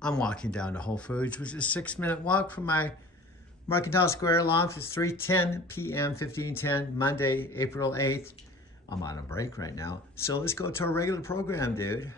I'm walking down to Whole Foods, which is a 6-minute walk from my Mercantile Square launch. It's 3:10 p.m., 15:10, Monday, April 8th. I'm on a break right now. So let's go to our regular program, dude.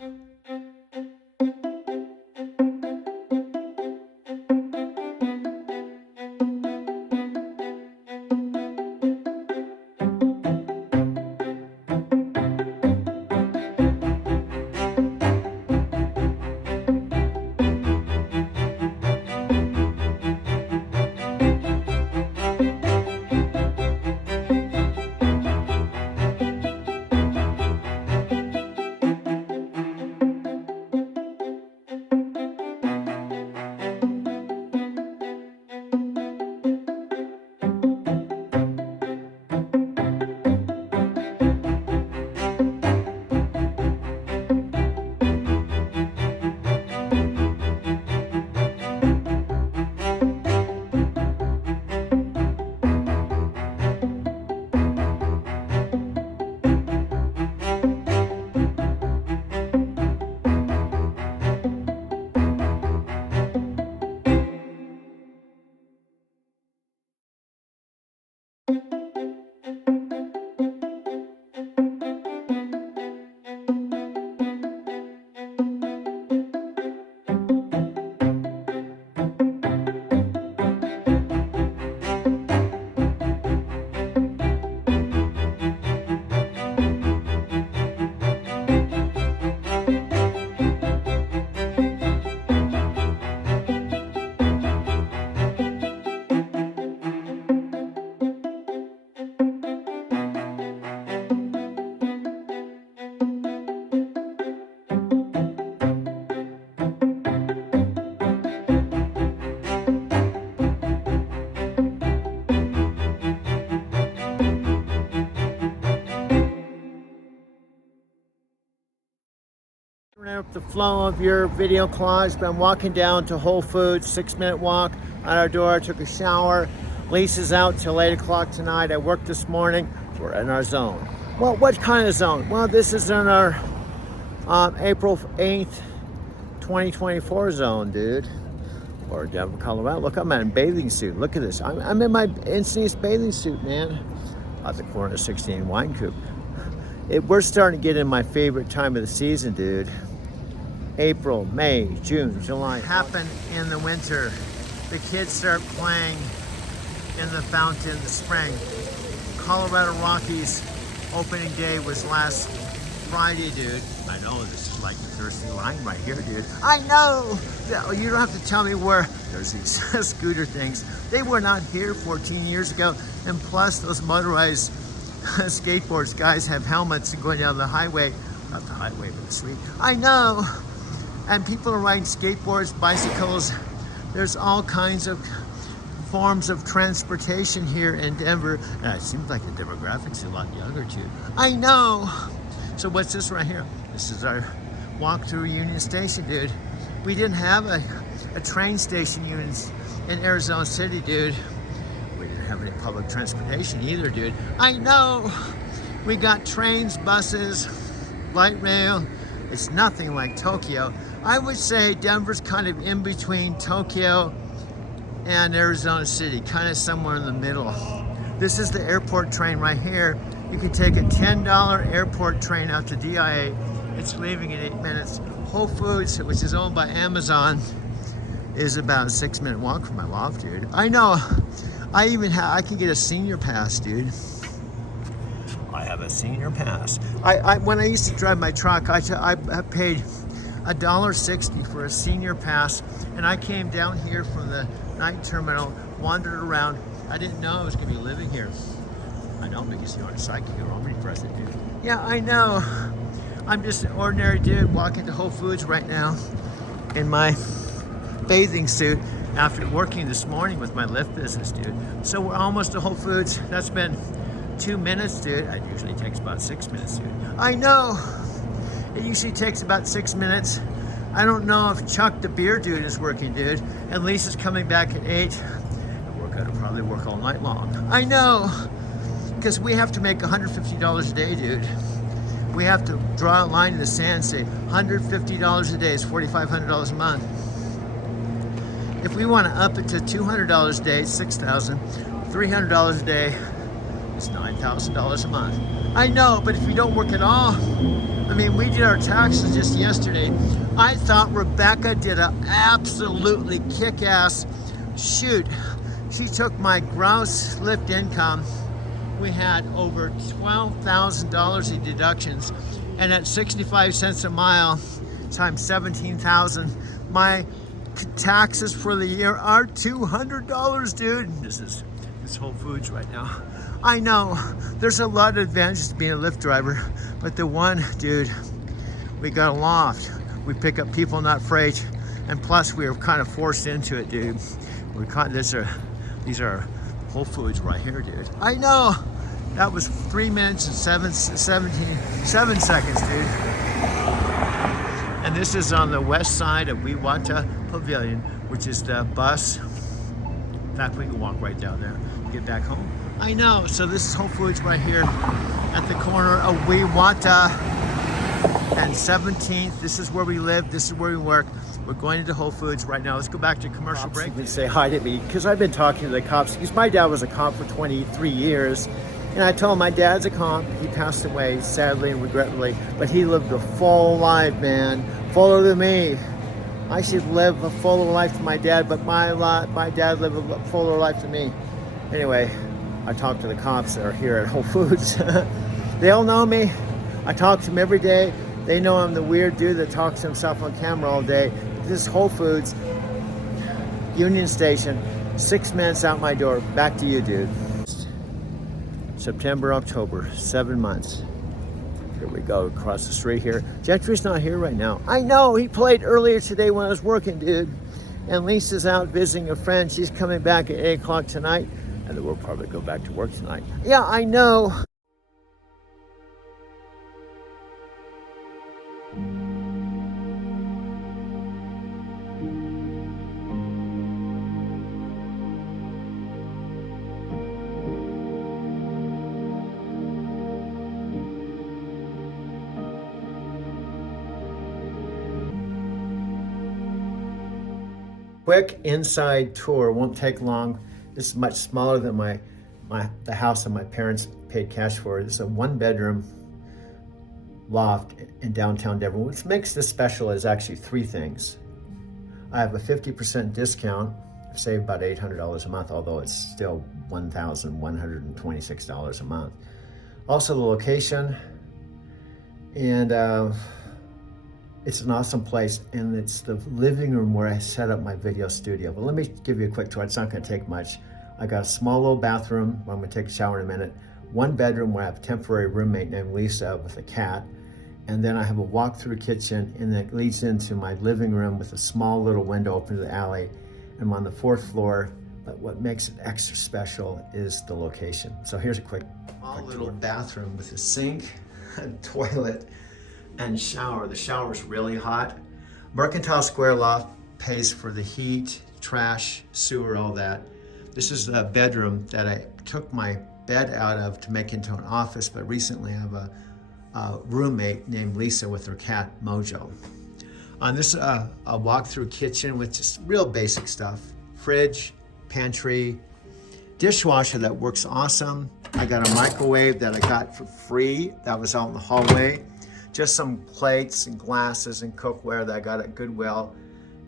Up the flow of your video collage, but I'm walking down to Whole Foods, 6-minute walk out our door. Took a shower. Lisa's out till 8 o'clock tonight. I worked this morning. We're in our zone. Well, what kind of zone? Well, this is in our April 8th, 2024 zone, dude. Or Denver, Colorado. Look, I'm in a bathing suit. Look at this. I'm in my Encinitas bathing suit, man. At the corner of 16 Wine Coop. We're starting to get in my favorite time of the season, dude. April, May, June, July. Happen in the winter. The kids start playing in the fountain in the spring. Colorado Rockies opening day was last Friday, dude. I know this is like the thirsty line right here, dude. I know. You don't have to tell me where. There's these scooter things. They were not here 14 years ago. And plus those motorized skateboards, guys have helmets and going down the highway. Not the highway, but the street. I know. And people are riding skateboards, bicycles. There's all kinds of forms of transportation here in Denver. And it seems like the demographics are a lot younger too. I know. So what's this right here? This is our walk through Union Station, dude. We didn't have a train station in Arizona City, dude. We didn't have any public transportation either, dude. I know. We got trains, buses, light rail. It's nothing like Tokyo. I would say Denver's kind of in between Tokyo and Arizona City, kind of somewhere in the middle. This is the airport train right here. You can take a $10 airport train out to DIA. It's leaving in 8 minutes. Whole Foods, which is owned by Amazon, is about a 6-minute walk from my loft, dude. I know. I can get a senior pass, dude. I have a senior pass. When I used to drive my truck, I paid $1.60 for a senior pass, and I came down here from the night terminal, wandered around. I didn't know I was going to be living here. I know, because you're a psychic or omnipresent, dude. Yeah, I know. I'm just an ordinary dude walking to Whole Foods right now in my bathing suit after working this morning with my Lyft business, dude. So we're almost to Whole Foods. That's been 2 minutes, dude. It usually takes about 6 minutes, dude. I know. It usually takes about 6 minutes. I don't know if Chuck the beer dude is working, dude. And Lisa's coming back at 8. We're gonna probably work all night long. I know. Because we have to make $150 a day, dude. We have to draw a line in the sand and say $150 a day is $4,500 a month. If we want to up it to $200 a day, it's $6,000. $300 a day, it's $9,000 a month. I know, but if you don't work at all, I mean, we did our taxes just yesterday. I thought Rebecca did an absolutely kick-ass shoot. She took my gross lift income. We had over $12,000 in deductions, and at 65 cents a mile times 17,000, my taxes for the year are $200, dude. This Whole Foods right now. I know there's a lot of advantages to being a Lyft driver, but the one, dude, we got a loft. We pick up people, not freight, and plus we are kind of forced into it, dude. We're caught. These are Whole Foods right here, dude. I know. That was 3 minutes and 7 seconds, dude. And this is on the west side of Wewata Pavilion, which is the bus. In fact, we can walk right down there and get back home. I know. So this is Whole Foods right here at the corner of Wewata and 17th. This is where we live. This is where we work. We're going into Whole Foods right now. Let's go back to commercial break. They say hi to me because I've been talking to the cops. Because my dad was a cop for 23 years. And I told him my dad's a cop. He passed away, sadly and regretfully. But he lived a full life, man. Fuller than me. I should live a fuller life than my dad, but my dad lived a fuller life than me. Anyway, I talk to the cops that are here at Whole Foods. They all know me. I talk to them every day. They know I'm the weird dude that talks to himself on camera all day. This is Whole Foods, Union Station, 6 minutes out my door. Back to you, dude. September, October, 7 months. Here we go, across the street here. Gentry's not here right now. I know, he played earlier today when I was working, dude. And Lisa's out visiting a friend. She's coming back at 8 o'clock tonight. And then we'll probably go back to work tonight. Yeah, I know. Quick inside tour, won't take long. This is much smaller than the house that my parents paid cash for. This is a 1-bedroom loft in downtown Denver. What makes this special is actually 3 things. I have a 50% discount. I've saved about $800 a month, although it's still $1,126 a month. Also the location, and it's an awesome place, and it's the living room where I set up my video studio. But let me give you a quick tour. It's not going to take much. I got a small little bathroom where I'm going to take a shower in a minute. 1 bedroom where I have a temporary roommate named Lisa with a cat. And then I have a walk-through kitchen, and that leads into my living room with a small little window open to the alley. I'm on the 4th floor, but what makes it extra special is the location. So here's a quick little bathroom with a sink, a toilet, and shower. The shower's really hot. Mercantile Square Loft pays for the heat, trash, sewer, all that. This is a bedroom that I took my bed out of to make into an office, but recently I have a roommate named Lisa with her cat, Mojo. On this, a walk-through kitchen with just real basic stuff. Fridge, pantry, dishwasher that works awesome. I got a microwave that I got for free that was out in the hallway. Just some plates and glasses and cookware that I got at Goodwill.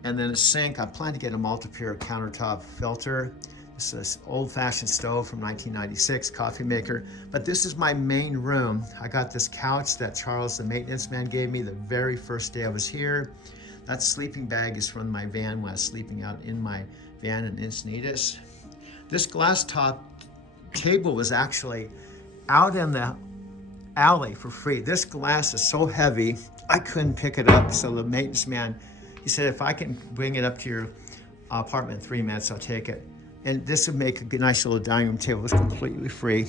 And then a sink. I plan to get a Multipure countertop filter. This is an old-fashioned stove from 1996, coffee maker. But this is my main room. I got this couch that Charles, the maintenance man, gave me the very first day I was here. That sleeping bag is from my van when I was sleeping out in my van in Encinitas. This glass top table was actually out in the alley for free. This glass is so heavy, I couldn't pick it up. So the maintenance man, he said, if I can bring it up to your apartment in 3 minutes, I'll take it. And this would make a good, nice little dining room table. It's completely free.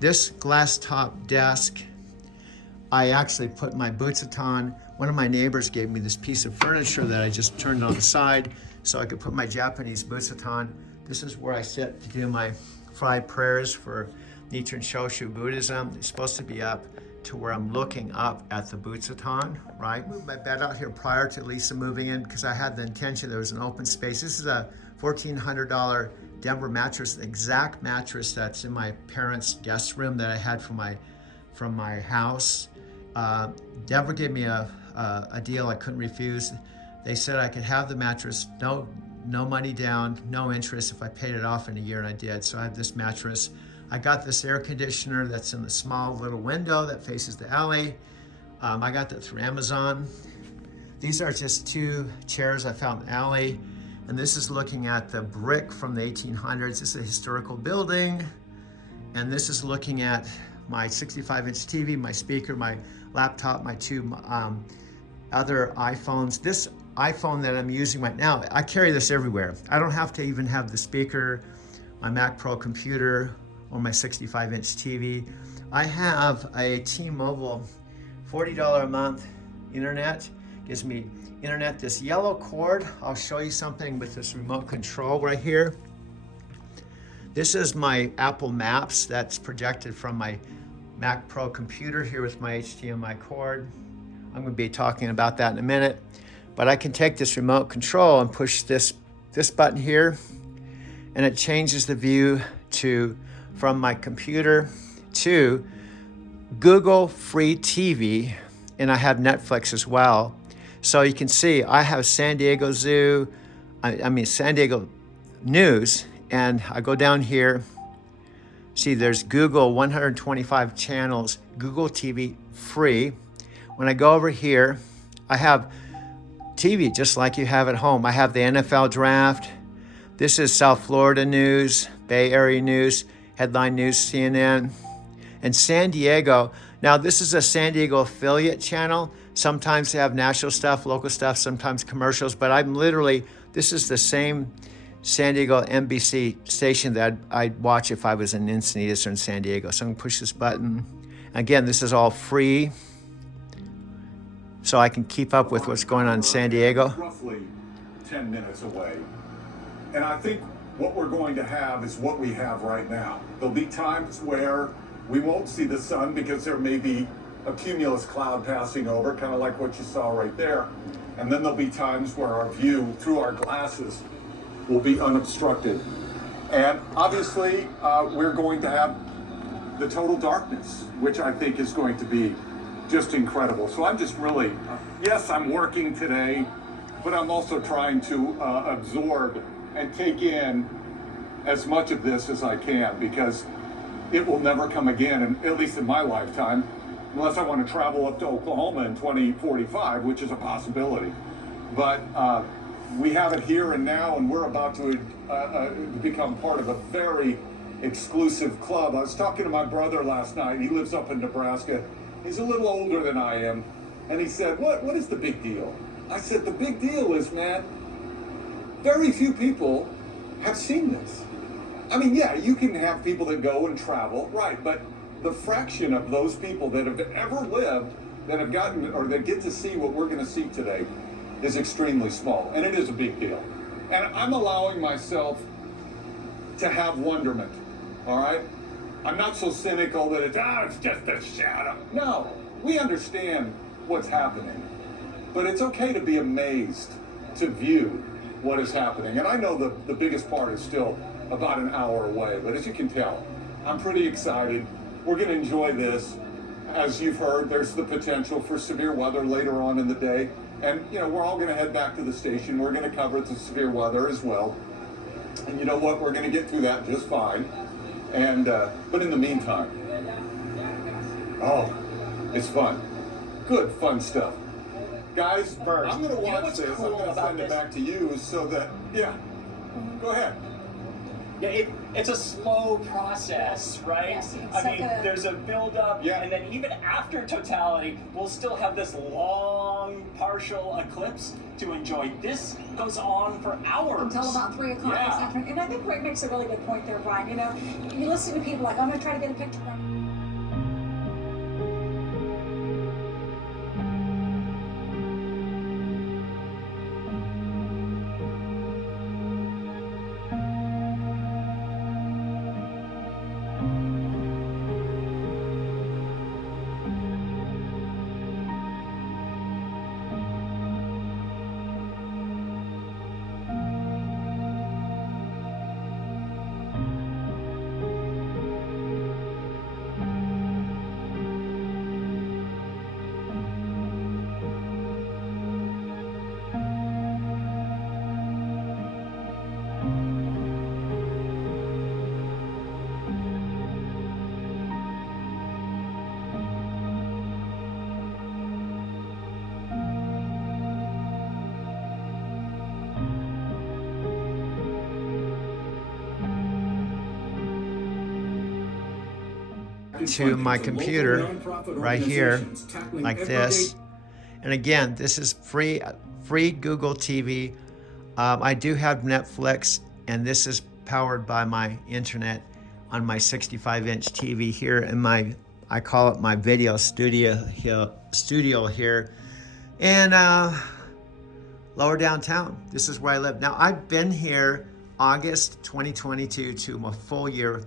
This glass top desk, I actually put my Butsutan. One of my neighbors gave me this piece of furniture that I just turned on the side so I could put my Japanese Butsutan. This is where I sit to do my fried prayers for Nichiren Shoshu Buddhism. It's supposed to be up to where I'm looking up at the Butsutan, right? Moved my bed out here prior to Lisa moving in because I had the intention there was an open space. This is a $1,400 Denver mattress, the exact mattress that's in my parents' guest room that I had from my house. Denver gave me a deal I couldn't refuse. They said I could have the mattress, no money down, no interest if I paid it off in a year, and I did. So I have this mattress. I got this air conditioner that's in the small little window that faces the alley. I got that through Amazon. These are just 2 chairs I found in the alley. And this is looking at the brick from the 1800s. This is a historical building. And this is looking at my 65-inch TV, my speaker, my laptop, my 2 other iPhones. This iPhone that I'm using right now, I carry this everywhere. I don't have to even have the speaker, my Mac Pro computer, or my 65-inch TV. I have a T-Mobile $40 a month internet. Gives me internet. This yellow cord, I'll show you something with this remote control right here. This is my Apple Maps that's projected from my Mac Pro computer here with my HDMI cord. I'm going to be talking about that in a minute. But I can take this remote control and push this button here, and it changes the view from my computer to Google Free TV, and I have Netflix as well. So you can see I have San Diego Zoo, San Diego News, and I go down here, see there's Google 125 channels, Google TV free. When I go over here, I have TV just like you have at home. I have the NFL draft. This is South Florida news, Bay Area news, headline news, CNN, and San Diego. Now this is a San Diego affiliate channel. Sometimes they have national stuff, local stuff, sometimes commercials, but this is the same San Diego NBC station that I'd watch if I was in Encinitas or in San Diego. So I'm gonna push this button. Again, this is all free, so I can keep up with what's going on in San Diego. Roughly 10 minutes away. And I think what we're going to have is what we have right now. There'll be times where we won't see the sun because there may be a cumulus cloud passing over, kind of like what you saw right there. And then there'll be times where our view through our glasses will be unobstructed. And obviously, we're going to have the total darkness, which I think is going to be just incredible. So I'm just really, yes, I'm working today, but I'm also trying to absorb and take in as much of this as I can, because it will never come again, and at least in my lifetime, unless I want to travel up to Oklahoma in 2045, which is a possibility. But we have it here and now, and we're about to become part of a very exclusive club. I was talking to my brother last night. He lives up in Nebraska. He's a little older than I am. And he said, what is the big deal? I said, the big deal is, man, very few people have seen this. I mean, yeah, you can have people that go and travel, right, but the fraction of those people that have ever lived, that have gotten, or that get to see what we're going to see today, is extremely small, and it is a big deal. And I'm allowing myself to have wonderment, all right? I'm not so cynical that it's just a shadow. No, we understand what's happening, but it's okay to be amazed, to view what is happening. And I know the biggest part is still about an hour away, but as you can tell, I'm pretty excited. We're going to enjoy this. As you've heard, there's the potential for severe weather later on in the day. And, you know, we're all going to head back to the station. We're going to cover the severe weather as well. And you know what? We're going to get through that just fine. And, but in the meantime, oh, it's fun. Good, fun stuff. Guys, I'm going to watch this. I'm going to send it back to you so that, yeah, go ahead. Yeah, it's a slow process, right? Yes, I mean, there's a build-up, yeah. And then even after totality, we'll still have this long partial eclipse to enjoy. This goes on for hours. Until about 3 o'clock this afternoon. And I think Rick makes a really good point there, Brian. You know, you listen to people like, I'm going to try to get a picture of to my computer right here, like this. And again, this is free Google TV. I do have Netflix, and this is powered by my internet on my 65-inch TV here in my, I call it my video studio here in lower downtown. This is where I live. Now, I've been here August 2022 to a full year,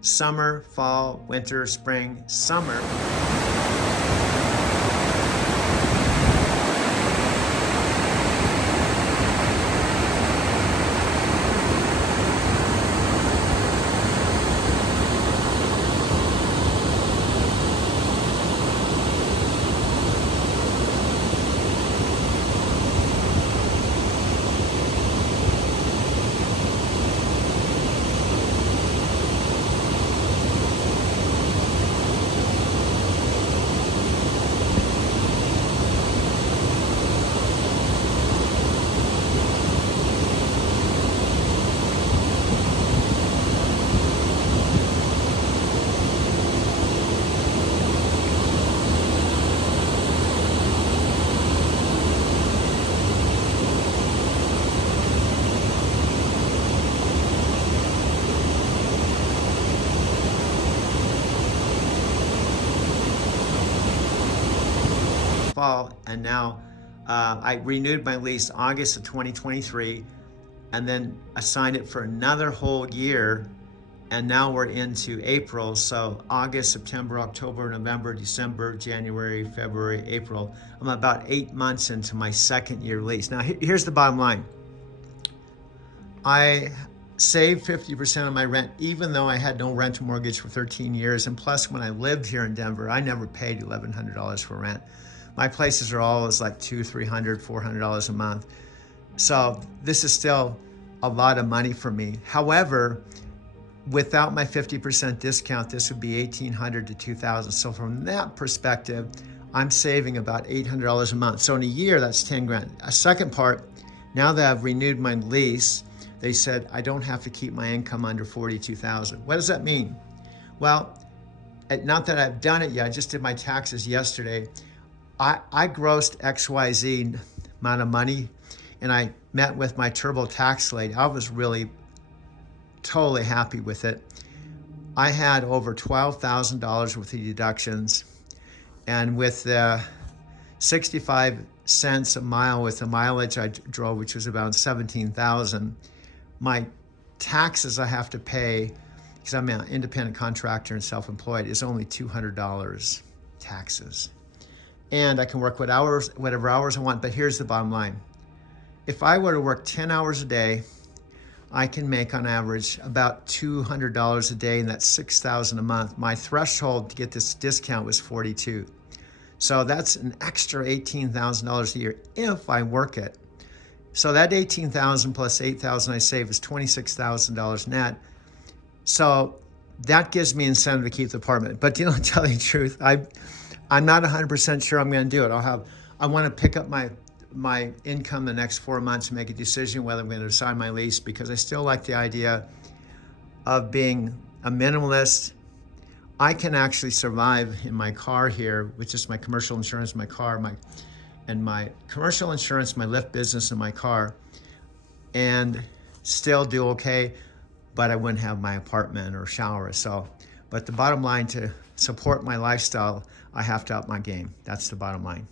summer, fall, winter, spring, summer. Fall, and now I renewed my lease August of 2023, and then I signed it for another whole year, and now we're into April. So August, September, October, November, December, January, February, April. I'm about 8 months into my second year lease. Now here's the bottom line. I saved 50% of my rent, even though I had no rental mortgage for 13 years. And plus, when I lived here in Denver, I never paid $1,100 for rent. My places are always like $200, $300, $400 a month. So this is still a lot of money for me. However, without my 50% discount, this would be $1,800 to $2,000. So from that perspective, I'm saving about $800 a month. So in a year, that's 10 grand. A second part, now that I've renewed my lease, they said I don't have to keep my income under $42,000. What does that mean? Well, not that I've done it yet, I just did my taxes yesterday. I grossed XYZ amount of money, and I met with my TurboTax lady. I was really totally happy with it. I had over $12,000 worth of deductions, and with the 65 cents a mile with the mileage I drove, which was about 17,000, my taxes I have to pay, because I'm an independent contractor and self-employed, is only $200 taxes. And I can work whatever hours I want, but here's the bottom line. If I were to work 10 hours a day, I can make on average about $200 a day, and that's $6,000 a month. My threshold to get this discount was $42. So that's an extra $18,000 a year if I work it. So that $18,000 plus $8,000 I save is $26,000 net. So that gives me incentive to keep the apartment. But to tell you the truth, I'm not 100% sure I'm going to do it. I want to pick up my income the next 4 months and make a decision whether I'm going to sign my lease, because I still like the idea of being a minimalist. I can actually survive in my car here, which is my commercial insurance, my car, my commercial insurance, my Lyft business, and my car, and still do okay, but I wouldn't have my apartment or shower. So, but the bottom line, to support my lifestyle, I have to up my game. That's the bottom line.